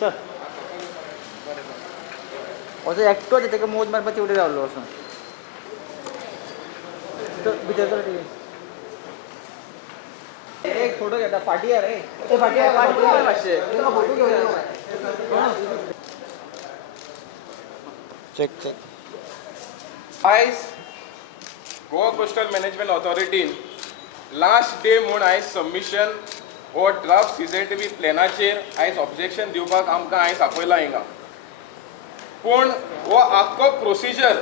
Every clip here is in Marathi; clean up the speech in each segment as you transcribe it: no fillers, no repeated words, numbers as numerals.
चल असं एकटोच तेका मोज मारपाची उडे रावलो असं भितर चल एक फोटो घेता फाटी रे फाटी मातशे फोटो घेवन चेक आयज गोवा कोस्टल मॅनेजमेंट ऑथॉरिटीन लास्ट डे म्हूण आयज सबमिशन हो ड्राफ्ट सीझेडबी प्लॅनाचेर आयज ऑब्जेक्शन दिवपाक आमकां आयज आपयला हिंगा पूण हो आख्खो प्रोसिजर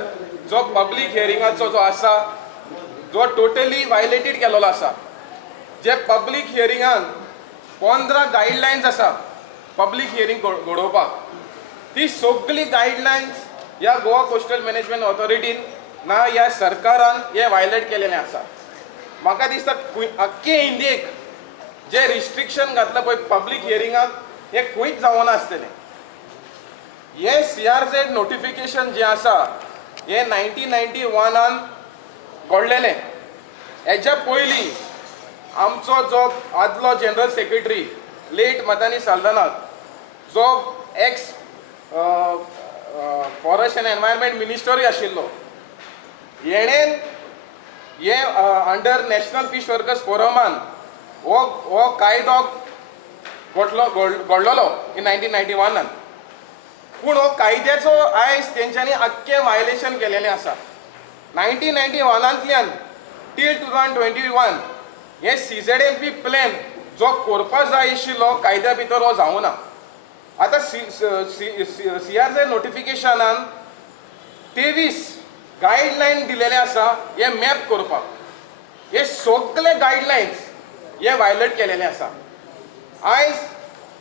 जो पब्लीक हियरिंगाचो जो आसा जो टोटली वायलेटेड केलेलो आसा जे पब्लीक हियरिंगान 15 गायडलायन्स आसा पब्लीक हियरिंग घडोवपाक ती सगळी गायडलायन्स ह्या गोवा कोस्टल मॅनेजमेंट ऑथॉरिटीन ना ह्या सरकारान हे वायलेट केलेलें आसा म्हाका दिसता अख्खे इंडियेक जे रिस्ट्रिक्शन घातला पळय पब्लीक हियरिंगाक हे खंयच जावना आसतलें हे CRZ नोटिफिकेशन जे आसा हे 1991 घडलेलें हेच्या पयलीं आमचो जो आदलो जनरल सेक्रेटरी लेट मदानी साल्दनाक जो एक्स फॉरेस्ट एंड एनवायरमेंट मिनिस्टरूय आशिल्लो हेणेन हे अंडर नॅशनल फिश वर्कर्स फोरमान हो कायदो घडलोलो इन 1991 पूण हो कायद्याचो आयज तेंच्यांनी आख्खें वायलेशन केलेलें आसा 1991तल्यान टील 2021 हे CZMP प्लॅन जो करपाक जाय आशिल्लो कायद्या भितर हो जावना आतां CRZ नोटिफिकेशनान 23 गायडलायन दिलेले आसा हे मॅप करपाक हे सगळे गायडलायन्स हे वायलेट केलेले आसा आयज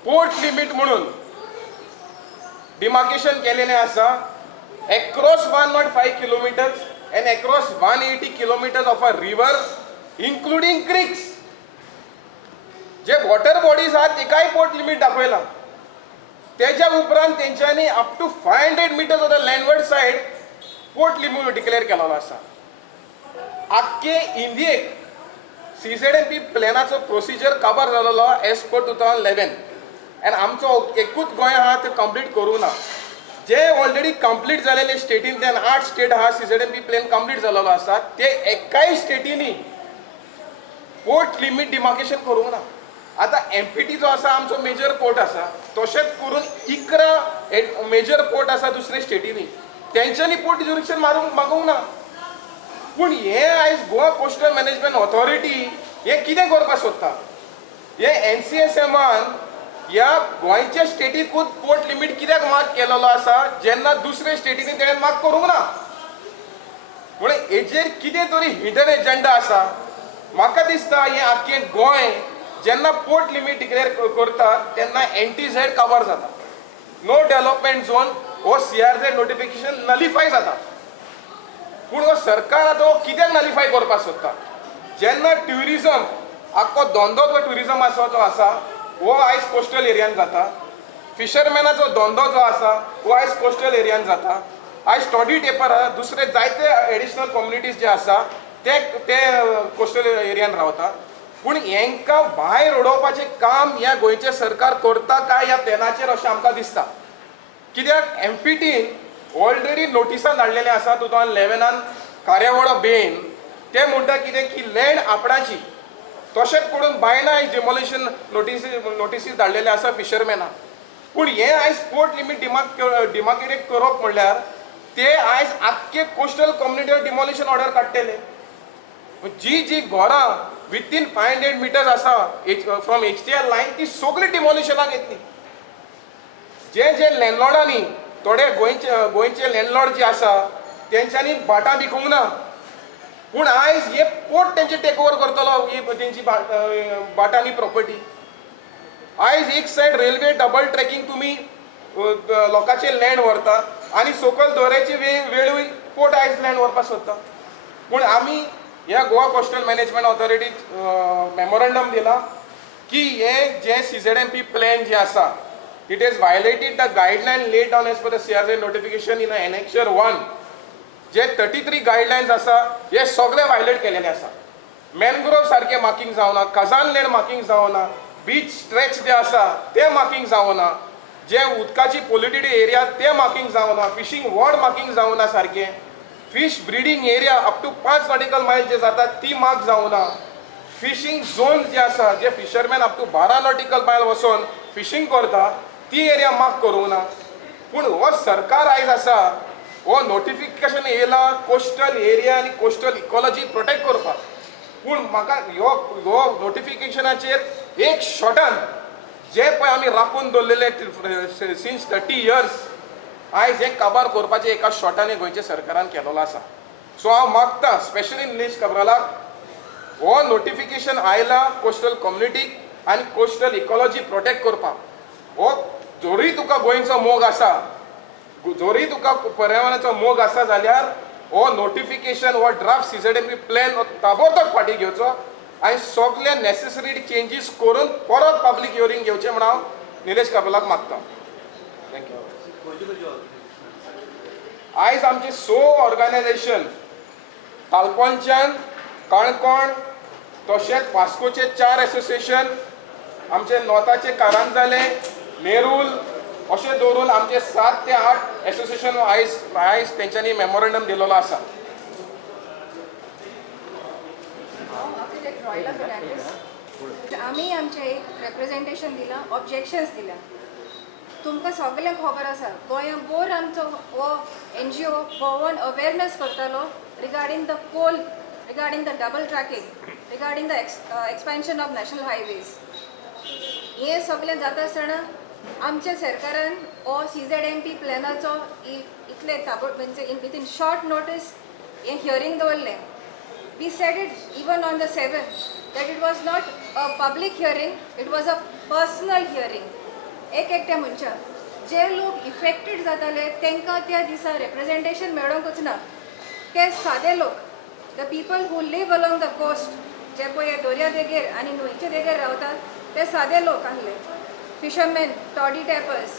पोर्ट लिमीट म्हणून डिमार्केशन केलेलें आसा across 105 kilometres and across 180 kilometers of a river including creeks जे वॉटर बॉडीज आहात तिकाय पोर्ट लिमिट दाखयला तेच्या उपरांत तेंच्यांनी up to 500 meters of the landward side port limit declare केलेलो आसा आख्खे इंडियेक CZMP प्लॅनाचो प्रोसिजर काबार जालोलो एज पर 2011 आनी आमचो एकूच गोंय आहा ते कंप्लीट करूं ना जे ऑलरेडी कंप्लीट जालेले स्टेटींतल्यान 8 स्टेट आहा CZMP प्लॅन कंप्लीट जालेलो आसा ते एकाय स्टेटींनी पोर्ट लिमिट डिमार्केशन करूंक ना आतां MPT जो आसा आमचो मेजर पोर्ट आसा तशेंच करून 11 मेजर पोर्ट आसा दुसरे स्टेटींनी तेंच्यांनी पोर्ट ज्युरिडिक्शन मागूंक ना पूण हे आयज गोवा कोस्टल मॅनेजमेंट ऑथॉरिटी हे कितें करपाक सोदता हे NCSMन ह्या गोंयच्या स्टेटीकूच पोर्ट लिमिट कित्याक मार्क केलेलो आसा जेन्ना दुसरे स्टेटींनी तेणें मार्क करूंक ना म्हणून हेजेर कितें तरी हिडन एजेंडा आसा म्हाका दिसता हें आख्खें गोंय जेन्ना पोर्ट लिमिट डिक्लेअर करता तेन्ना NTZ कवर जाता नो डेव्हलपमेंट झोन हो CRZ नोटिफिकेशन नलिफाय जाता पूण हो सरकार आतां कित्याक नलिफाय करपाक सोदता जेन्ना ट्युरिजम आख्खो धंदो जो ट्युरिजम जो आसा हो आयज कोस्टल एरियान जाता फिशरमॅनाचो धंदो जो आसा हो आयज कोस्टल एरियान जाता आयज स्टडी टेपर दुसरे जायते एडिशनल कम्युनिटीज जे आसा ते कोस्टल एरियान रावता पूण हेंकां भायर उडोवपाचें काम ह्या गोंयचें सरकार करता काय ह्या प्लॅनाचेर अशें आमकां दिसता कित्याक MPTन ऑलरेडी नोटिसां धाडलेलें आसा 2011 कार्यावळ बेन ते म्हणटा कितें की लँड आपणाची तशेंच करून बायना डिमोलिशन नोटिसीस धाडलेले आसा फिशरमॅनाक पूण हे आयज पोर्ट लिमीट डिमार्केटेड करप म्हणल्यार ते आयज आख्खे कोस्टल कम्युनिटीवर डिमोलिशन ऑर्डर काडटले जी घरां विथीन 500 meters आसा फ्रॉम HTL लायन ती सगळी डिमोलिशनाक येतली जे लँडलॉर्डांनी थोडे गोंयचे लँडलॉर्ड जे आसा तेंच्यांनी भाटां विकूंक ना पूण आयज हे पोर्ट तेंचे टेक ओवर करतलो ही तेंची भाटांनी प्रॉपर्टी आयज एक सायड रेल्वे डबल ट्रॅकिंग तुमी लोकांचे लँड व्हरता आनी सकयल दर्याची वेळूय पोर्ट आयज लँड व्हरपाक सोदता पूण आमी ह्या गोवा कोस्टल मॅनेजमेंट ऑथॉरिटीक मेमोरंडम दिला की हे जे CZMP प्लॅन जे आसा it is violated the guideline laid down as per the CRZ notification in annexure 1 जे 33 गायडलायन्स आसा हे सगळे वायलेट केलेले आसा मॅनग्रोव सारखे मार्किंग जावना खजान लँड मार्किंग जावना बीच स्ट्रेच जे आसा ते मार्किंग जावना जे उदकाची पोल्युटेड एरिया ते मार्किंग जावना, फिशींग वॉर्ड मार्किंग जावना सारकें, fish breeding area up to 5 nautical mile जे जाता ती मार्क जावना, फिशींग झोन जे आसा जे फिशरमॅन अप टू 12 नॉटिकल मायल वचून फिशींग करता ती एरिया मार्क करूंक ना. पूण हो सरकार आयज आसा हो नोटिफिकेशन येयला कोस्टल एरिया आनी कोस्टल इकॉलॉजी प्रोटेक्ट करपाक. पूण म्हाका ह्यो नोटिफिकेशनाचेर एक शॉर्टान जे पळय आमी राखून दवरलेले सिन्स 30 इयर्स आयज हें काबार करपाचें एका शॉर्टान गोंयच्या सरकारान केलेलो आसा. सो हांव मागतां स्पेशली निलेश काब्रालाक हो नोटिफिकेशन आयला कोस्टल कम्युनिटीक आनी कोस्टल इकॉलॉजी प्रोटेक्ट करपाक. हो जोरी तुका गोंयचो मोग आसा, जोरी तुका पर्यावरणाचो मोग आसा जाल्यार हो नोटिफिकेशन हो ड्राफ्ट CZMP प्लॅन ताबडतोब फाटीं घेवचो आनी सगळे नेसेसरी चेंजीस करून परत पब्लीक हियरींग घेवचें म्हण हांव निलेश काब्रालाक मागतां. थँक्यू. आयज आमचे 6 ऑर्गनायजेशन कालपणच्यान काणकोण तशेंच वास्कोचे 4 एसोसिएशन, आमचे नॉर्थाचे कारांजाले, नेरूल अशें दवरून आमचे 7 ते 8 एसोसिएशन आयज तेंच्यांनी मेमोरंडम दिलेलो आसा. आम्ही आमचे एक रिप्रेझेंटेशन दिला, ऑब्जेक्शन्स दिल्या. तुमकां सगळ्यांक खबर आसा गोंयां बोर आमचो हो NGO भोंवून अवेरनेस करतालो regarding the coal, regarding the double tracking, regarding the expansion of national highways. हे सगळें जाता आसतना आमच्या सरकारान हो CZMP प्लॅनाचो इतले म्हणजे विथीन शॉर्ट नोटीस हें हियरींग दवरलें. We said it even on the 7th that it was not a public hearing, it was a personal hearing. एकट्या मनशां जे लोक इफेक्टेड जाताले तांकां त्या दिसा रिप्रेझेंटेशन मेळोंकूच ना. ते सादे लोक, the people who live along the coast, जे पळय दर्या देगेर आनी न्हंयचे देगेर रावतात ते सादे लोक आहले. Fisherman, toddy tappers,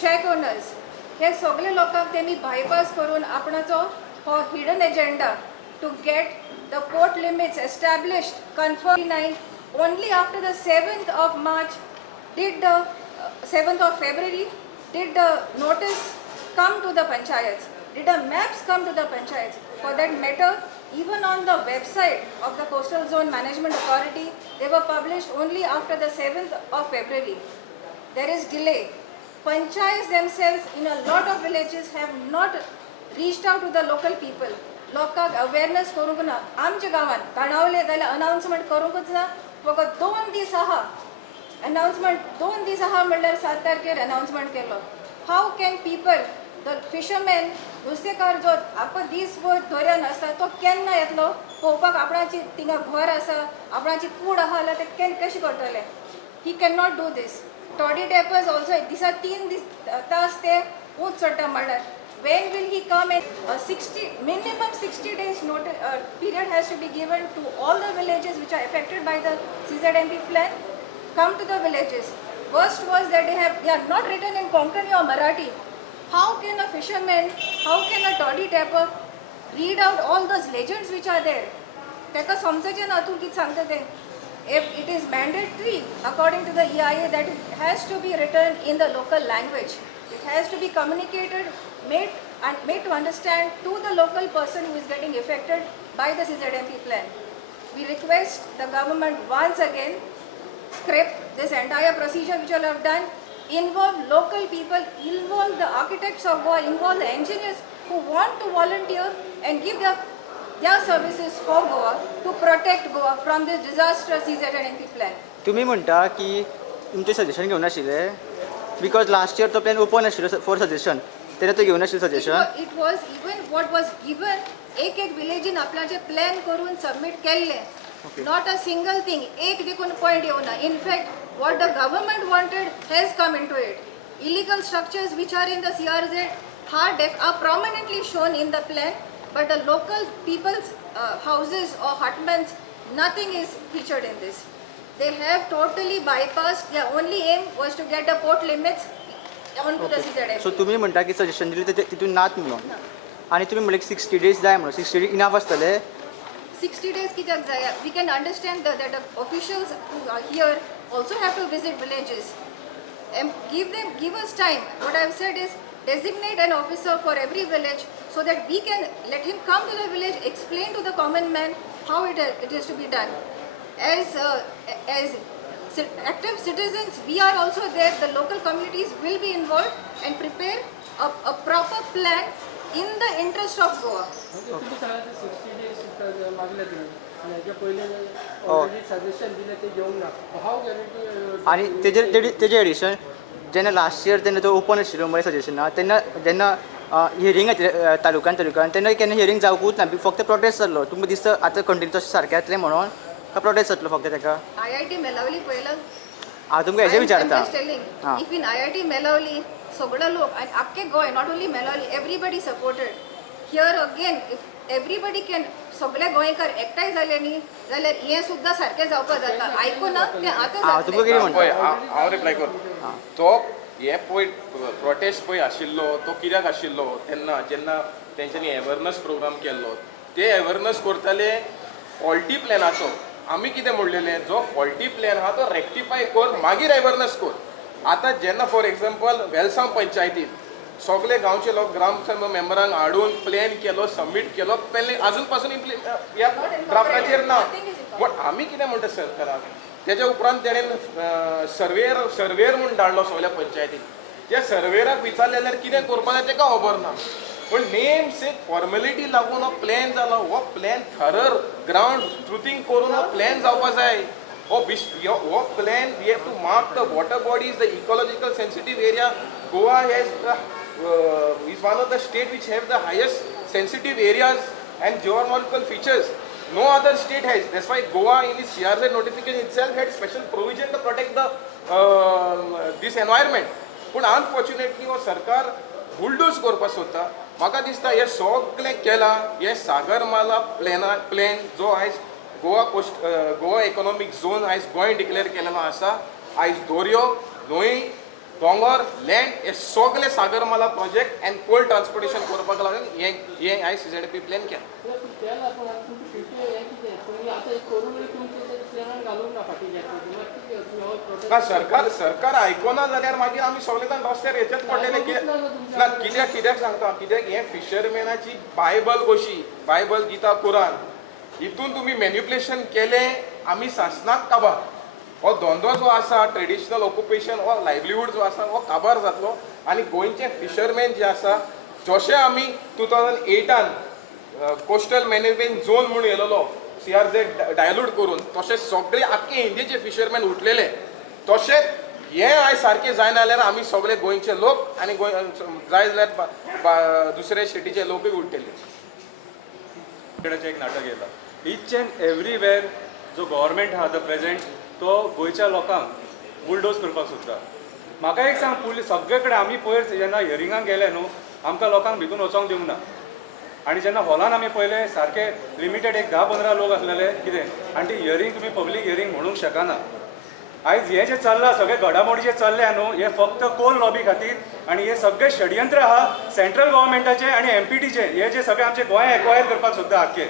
shack owners, हे सगळे लोकांक तेमी बायपास करून आपणाचो हो hidden agenda to get the port limits established confirmed 9 only after the 7th of March did the 7th of February did the notice come to the panchayats, did the maps come to the panchayats. For that matter, even on the website of the Coastal Zone Management Authority, they were published only after the 7th of February. There is delay. Panchayats themselves in a lot of villages have not reached out to the local people. लोकांक अवेरनेस करूंक ना. आमच्या गांवांत काणावले जाल्यार अनाउन्समेंट करूंकच ना. फकत 2 दीस आहा अनाउन्समेंट, 2 दीस आहा म्हणल्यार 7 तारखेर अनाउन्समेंट केलो. How can people, the fisherman, नुस्तेकार जो आख्खो दीसभर दर्यान आसता तो केन्ना येतलो पळोवपाक आपणाची थिंगा घर आसा, आपणाची कूड आहा जाल्यार ते कशें करतले? He can not do these. Toddy tapers also दिसा 3 तास ते ऊंच चडटा म्हणल्यार when will he come? And minimum 60 days notice period has to be given to all the villages which are affected by the CZMP plan. Come to the villages. Worst was that they are not written in Konkani or Marathi. How can a fisherman, how can a toddy tapper read out all those legends which are there? Teka samjache na tu kit sangta te. If it is mandatory according to the EIA that it has to be written in the local language, it has to be communicated, made to understand to the local person who is getting affected by the CZMP plan. We request the government once again scrap this entire procedure which you have done, involve local people, involve the architects of Goa, involve the engineers who want to volunteer and give their services for Goa to protect Goa from this disastrous CZMP plan. तुम्ही म्हणता की तुमचे सजेशन घेवन आशिल्ले बिकॉज लास्ट इयर तो प्लॅन ओपन आशिल्लो फॉर सजेशन, तेन्ना तो घेवन आशिल्लो suggestion. It was even what was given, एक विलेजीन आपल्याचे प्लॅन करून सबमिट केल्ले. Not a single thing, एक देखून पॉइंट येवना. In fact, what the government wanted has come into it. Illegal structures which are in the CRZ are prominently shown in the plan, but the local people's houses or hutments, nothing is featured in this. They have totally bypassed. Their only aim was to get the port limits onto the CZMP. So तुम्ही म्हणटा की सजेशन दिले तितून नात म्हणून, आणि तुम्ही म्हणले 60 days जाय म्हणून. 60 days इनफ आसतले? 60 days कित्याक जाय? We can understand that the officials who are here also have to visit villages. give us time. What I've said is designate an officer for every village so that we can let him come to the village, explain to the common man how it is to be done. As active citizens, we are also there. The local communities will be involved and prepare a proper plan in the interest of Goa. तुम्ही सगळ्यांचे 60 days मागले तुम्ही आणि याच्या पहिले हो. ऑलरेडी सजेशन दिले ते घेऊन ना हाऊ गॅरंटी आणि तेजे एडिशन जेन्ना लास्ट इयर तेन्ना तो ओपन आशिल्लो मरे सजेशना तेन्ना जेन्ना हियरींग तालुक्यान तेन्ना केन्ना हियरींग जावंकूच ना फक्त प्रोटेस्ट जाल्लो तुमकां दिसता आतां कंटिन्यू तशें सारकें जातलें म्हणून का प्रोटेस्ट जातलो फक्त ताका IIT मेलावली पहिलं हांव तुमकां हेजें विचारता हां इफ इन IIT मेलावली सगळे लोक आणि अख्खे गोय नॉट ओन्ली मेलावली everybody supported here again if everybody can सगळे गोंयकार एकठांय जाले न्ही जाल्यार हें सुद्दां सारकें जावपाक जाता आयकुना तें आतां हांव तुमकां कितें म्हणटा पळय हांव रिप्लाय करता तो हे पळय प्रोटेस्ट पळय आशिल्लो तो कित्याक आशिल्लो तेन्ना जेन्ना तेंच्यांनी अवेरनस प्रोग्राम केल्लो ते अवेरनस करताले फॉल्टी प्लॅनाचो आमी कितें म्हणलेलें जो फॉल्टी प्लॅन आहा तो रेक्टिफाय कर मागीर अवेरनस कर आतां जेन्ना फॉर एग्जाम्पल वेलसांव पंचायतीन सगळे गांवचे लोक ग्राम मेंबरांक हाडून प्लॅन केलो सबमीट केलो पयले आजून पासून ह्या ड्राफ्टाचेर ना बट आमी कितें म्हणटा सरकाराक तेज्या उपरांत तेणेन सर्वेयर म्हूण धाडलो सगळ्या पंचायतीन त्या सर्वेराक विचारलें जाल्यार कितें करपा जाय तेका खबर ना पण नेम से फॉर्मेलिटी लागून हो प्लॅन जालो हो प्लॅन थरर ग्राउंड ट्रुथींग करून हो प्लॅन जावपा जाय हो plan we have to mark the water bodies the ecological sensitive area Goa has is one of the state which have the highest sensitive areas and geomorphological features. No other state has. That's why Goa in its CRZ notification itself had special provision to protect the this environment. पण अनफॉर्च्युनेटली हो सरकार बुलडोज करपाक सोदता म्हाका दिसता हे सगळें केलां हे सागरमाला प्लॅन जो आयज गोवा इकॉनॉमीक झोन आयज गोंय डिक्लेअर केलेलो आसा आयज दर्यो न्हंय दोंगर लँड हे सगळे Sagarmala project end cold transportation करपाक लागून हे आयज CZP प्लॅन केला केला पण तुमची 50 हे कितें तुम्ही आता एक करून तुमचे प्लॅन घालूंक ना फाटी घेतले ना सरकार आयकोना जाल्यार मागीर आमी सगळे जाण रस्त्यार हेचेच पडलेले कित्याक सांगता कित्याक हे फिशरमॅनाची बायबल कशी बायबल गीता कुरान हितून तुम्ही मॅन्युप्युलेशन केलें आमी सासनाक काबार हो धंदो जो आसा ट्रेडिशनल ऑक्युपेशन हो लायव्हलीहूड जो आसा हो काबार जातलो आनी गोंयचे फिशरमॅन जे आसा जशें आमी 2008 कोस्टल मॅनेजमेंट झोन म्हणून येयलो CRZ डायल्यूट करून तशें सगळे आख्खे इंडियेचे फिशरमॅन उठलेले तशेंच हें आयज सारकें जायना जाल्यार आमी सगळे गोंयचे लोक आनी जाय जाल्यार दुसरे स्टेटीचे लोकूय उठलेले एक नाटक येयला ईच एंड एवरीवेर जो गव्हर्मेंट आहा द प्रेझेंट तो गोंयच्या लोकांक बुलडोज करपाक सोदता म्हाका एक सांग पुलीस सगळे कडेन आमी पयर जेन्ना हियरिंगाक गेले न्हू आमकां लोकांक भितून वचोंक दिवंक ना आनी जेन्ना हॉलान आमी पयले सारके लिमिटेड एक 10-15 लोक आसलेले कितें आनी ती हियरींग तुमी पब्लीक हियरींग म्हणूंक शकना आयज हे जे चल्लां सगळे घडामोडी जे चल्ल्या न्हू हे फक्त कोल लॉबी खातीर आनी हे सगळे षडयंत्र आहा सेंट्रल गव्हर्मेंटाचे आनी MPTचे हे जे सगळे आमचे गोंय एक्वायर करपाक सोदता आख्खे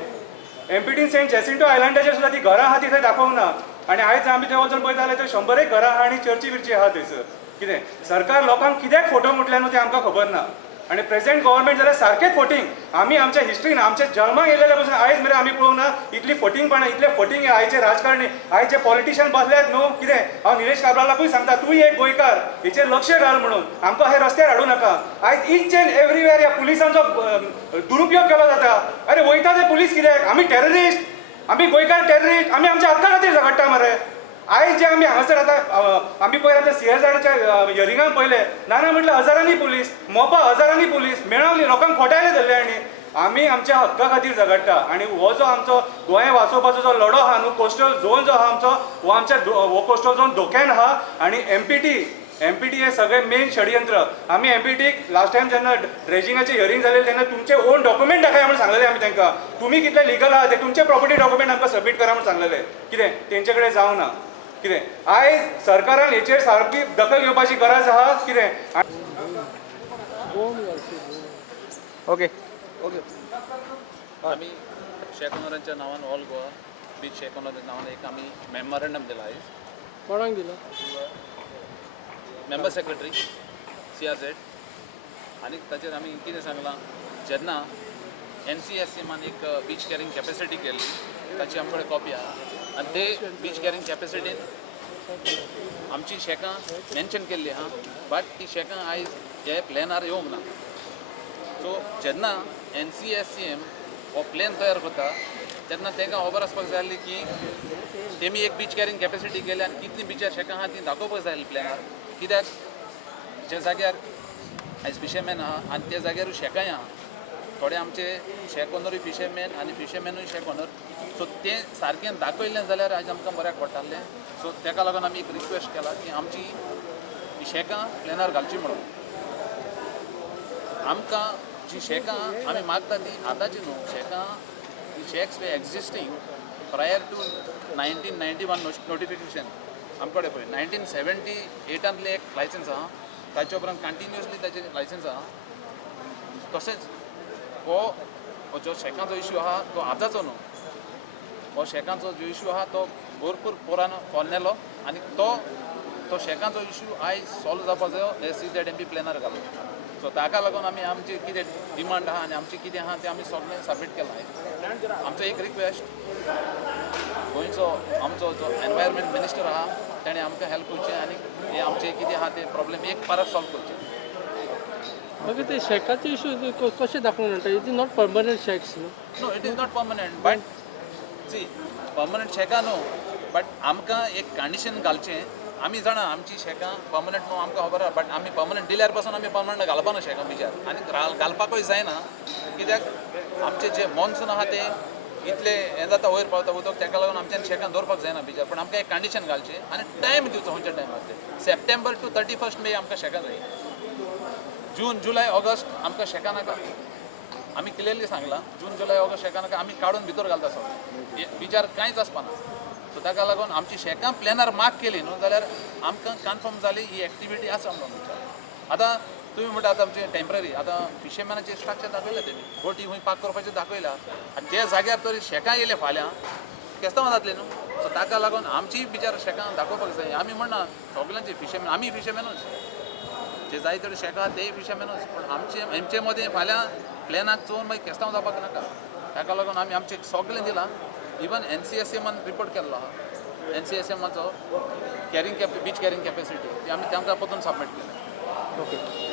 MPTन सेंट जेसिंटो आयलँडाचेर सुद्दां ती घरां आहा ती थंय दाखोवंक ना आनी आयज आमी थंय वचून पळयता जाल्यार 100 एक घरां आहा आनी चर्ची बिर्ची आहा थंयसर कितें सरकार लोकांक कित्याक फोटो मुटल्या न्हू तें आमकां खबर ना आनी प्रेझेंट गव्हर्मेंट जाल्यार सारकें फोटींग आमी आमच्या हिस्ट्रीन आमच्या जल्माक येयलेल्या पासून आयज मेरेन आमी पळोवंक ना इतली फोटींगपणां इतले फोटींग आयचे राजकारणी आयज जे पॉलिटिशियन बसल्यात न्हू कितें हांव निलेश काब्रालाकूय सांगता तूंय एक गोंयकार हेचेर लक्ष घाल म्हणून आमकां हे रस्त्यार हाडूं नाका आयज ईच एंड एवरीवेर ह्या पुलिसांचो दुरुपयोग केलो जाता अरे वयता ते पुलीस कित्याक आमी टेररिस्ट आमी गोंयकार टेररिस्ट आमी आमच्या हक्का खातीर झगडटा मरे आयज जे आमी हांगासर आतां आमी पयर आतां CRZच्या हियरिंगाक पयले ना म्हटल्यार हजारांनी पुलीस मोपा हजारांनी पुलीस मेळवली लोकांक खोटायले धरले आनी आमी आमच्या हक्का खातीर झगडटा आनी हो जो आमचो गोंय वाचोवपाचो जो लढो आहा न्हू कोस्टल झोन जो आहा आमचो हो आमच्या हो कोस्टल झोन धोक्यान आहा आनी MPT हे सगळे मेन षडयंत्र आमी MPTक लास्ट टायम जेन्ना ड्रेजिंगाचे हियरिंग जालें तेन्ना तुमचे ओन डॉक्युमेंट दाखया म्हणून सांगलेले आमी तांकां तुमी कितले लिगल आहा ते तुमचे प्रॉपर्टी डॉक्युमेंट आमकां सबमीट करा म्हणून सांगलेले कितें तेंचे कडेन जावं ना कितें आयज सरकारान हेचेर सारकी दखल घेवपाची गरज आहा कितें ओके आमी शेख ओनरांच्या नांवान ऑल गोवा बीच शेख ओनरांच्या नांवान एक आमी मेमोरंडम दिला आयज कोणाक दिला मेंबर सेक्रेटरी CRZ आनी ताचेर आमी कितें सांगलां जेन्ना NCSCमान एक बीच कॅरींग कॅपेसिटी केल्ली ताची आमचे कडेन कॉपी आहा आनी ते बीच कॅरींग कॅपेसिटीन आमची शेकां मेन्शन केल्ली आहा बट ती शेकां आयज हे प्लॅनार येवंक ना सो जेन्ना NCSCM हो प्लॅन तयार करता तेन्ना तांकां खबर आसपाक जाय आसली की तेमी एक बीच कॅरींग कॅपेसिटी केल्या आनी कितली बिचार शेकां आहा ती दाखोवपाक जाय आसली प्लॅनार कित्याक ज्या जाग्यार आयज फिशरमॅन आहा आनी त्या जाग्यारूय शेकांय आहा थोडे आमचे शेक ओनरूय फिशरमॅन आनी फिशरमॅनूय शेक ओनर सो तें सारकें दाखयलें जाल्यार आयज आमकां बऱ्याक पडटालें सो ताका लागून आमी एक रिक्वेस्ट केला की आमची शेकां प्लॅनार घालची म्हणून आमकां जी शेकां आमी मागता ती आतांची न्हू शेकां shacks were existing prior to 1991 notification आमचे कडेन पळय 1978 एक लायसन्स आहा ताचे उपरांत कंटिन्युअसली ताचे लायसन्स आहा तशेंच हो जो शेकांचो इश्यू आहा तो आतांचो न्हू हो शेकांचो जो इश्यू आहा तो भरपूर पोरान पोरनेलो आनी तो शेकांचो इश्यू आयज सॉल्व जावपाक जायो हे CZMP प्लॅनार घालून सो ताका लागून आमी आमची कितें डिमांड आहा आनी आमची कितें आहा तें आमी सगळें सबमीट केलां आमचो एक रिक्वेस्ट गोंयचो आमचो जो एनवायरमेंट मिनिस्टर आहा ताणें आमकां हेल्प करचें आनी हे आमचे कितें आहा ते प्रॉब्लेम एक पाराक सॉल्व करचे मागीर ते शेकाचे इश्यू कशें दाखोवन म्हणटा it is not permanent shacks न्हू no it is not permanent but see permanent शेकां न्हू बट आमकां एक कंडिशन घालचें आमी जाणा आमची शेकां परमनंट न्हू आमकां खबर आहा बट आमी परमनंट दिल्यार पासून आमी परमनंट घालपाना शेकां बिचार आनी घालपाकूय जायना कित्याक आमचे जे मॉन्सून आहा ते इतले हें जाता वयर पावता उदक ताका लागून आमच्यान शेकां दवरपाक जायना बिचार पण आमकां एक कंडिशन घालचें आनी टायम दिवचो खंयच्या टायमार ते सप्टेंबर टू 31 मे आमकां शेकां जाय जून जुलय ऑगस्ट आमकां शेकां नाका आमी क्लियरली सांगलां जून जुलय ऑगस्ट शेकां नाका आमी काडून भितर घालता सगळें बिचार कांयच आसपाना सो ताका लागून आमची शेकां प्लॅनार मार्क केली न्हू जाल्यार आमकां कन्फर्म जाली ही एक्टिविटी आसा म्हणून बिचार आतां तुमी म्हणटा आतां आमचे टेम्पररी आतां फिशरमॅनाचें स्ट्रक्चर दाखयलें तेमी बोटी खंय पार्क करपाचें दाखयलां आनी त्या जाग्यार तरी शेकां येयले फाल्यां केस्तांव जातलें न्हू सो ताका लागून आमची बिचार शेकां दाखोवपाक जाय आमी म्हणना सगळ्यांचे फिशरमॅन आमी फिशरमॅनूच जे जाय तरी शेकां तेय फिशरमॅनूच पूण आमचे मदें फाल्यां प्लॅनाक चोवन मागीर केस्तांव जावपाक नाका ताका लागून आमी आमचें सगळें दिलां इवन NCSCमान रिपोर्ट केल्लो आहा NCSCमाचो बीच कॅरींग कॅपेसिटी ती आमी तांकां परतून सबमीट केल्या ओके